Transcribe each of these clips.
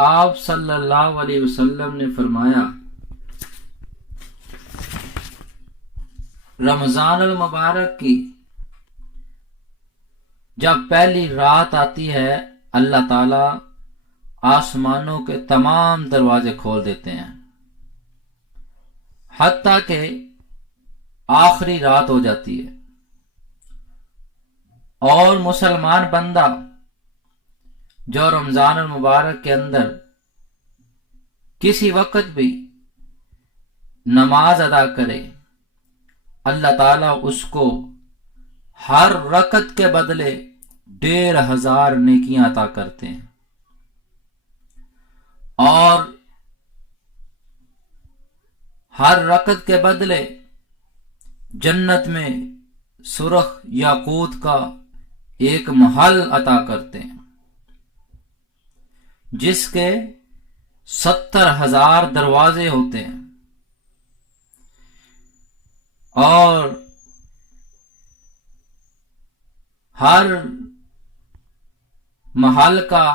آپ صلی اللہ علیہ وسلم نے فرمایا، رمضان المبارک کی جب پہلی رات آتی ہے اللہ تعالی آسمانوں کے تمام دروازے کھول دیتے ہیں، حتیٰ کہ آخری رات ہو جاتی ہے، اور مسلمان بندہ جو رمضان المبارک کے اندر کسی وقت بھی نماز ادا کرے، اللہ تعالیٰ اس کو ہر رکعت کے بدلے 1500 نیکیاں عطا کرتے ہیں، اور ہر رکعت کے بدلے جنت میں سرخ یاقوت کا ایک محل عطا کرتے ہیں جس کے 70,000 دروازے ہوتے ہیں، اور ہر محل کا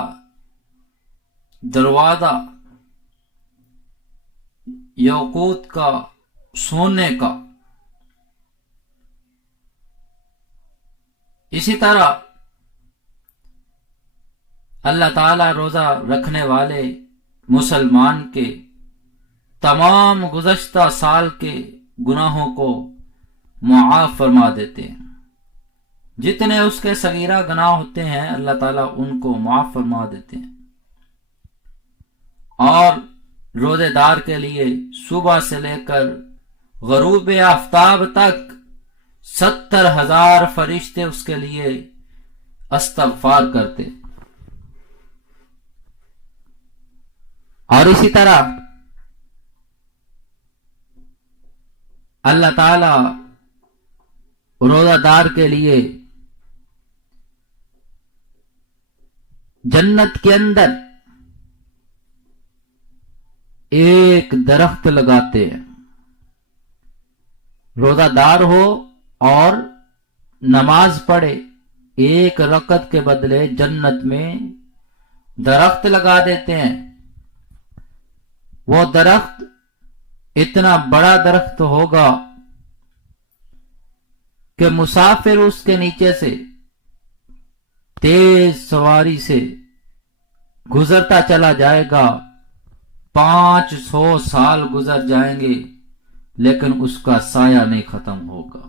دروازہ یاقوت کا، سونے کا۔ اسی طرح اللہ تعالیٰ روزہ رکھنے والے مسلمان کے تمام گزشتہ سال کے گناہوں کو معاف فرما دیتے ہیں، جتنے اس کے صغیرہ گناہ ہوتے ہیں اللہ تعالیٰ ان کو معاف فرما دیتے ہیں، اور روزے دار کے لیے صبح سے لے کر غروب آفتاب تک 70,000 فرشتے اس کے لیے استغفار کرتے۔ اور اسی طرح اللہ تعالی روزہ دار کے لیے جنت کے اندر ایک درخت لگاتے ہیں، روزہ دار ہو اور نماز پڑھے، ایک رکعت کے بدلے جنت میں درخت لگا دیتے ہیں۔ وہ درخت اتنا بڑا درخت ہوگا کہ مسافر اس کے نیچے سے تیز سواری سے گزرتا چلا جائے گا، 500 سال گزر جائیں گے لیکن اس کا سایہ نہیں ختم ہوگا۔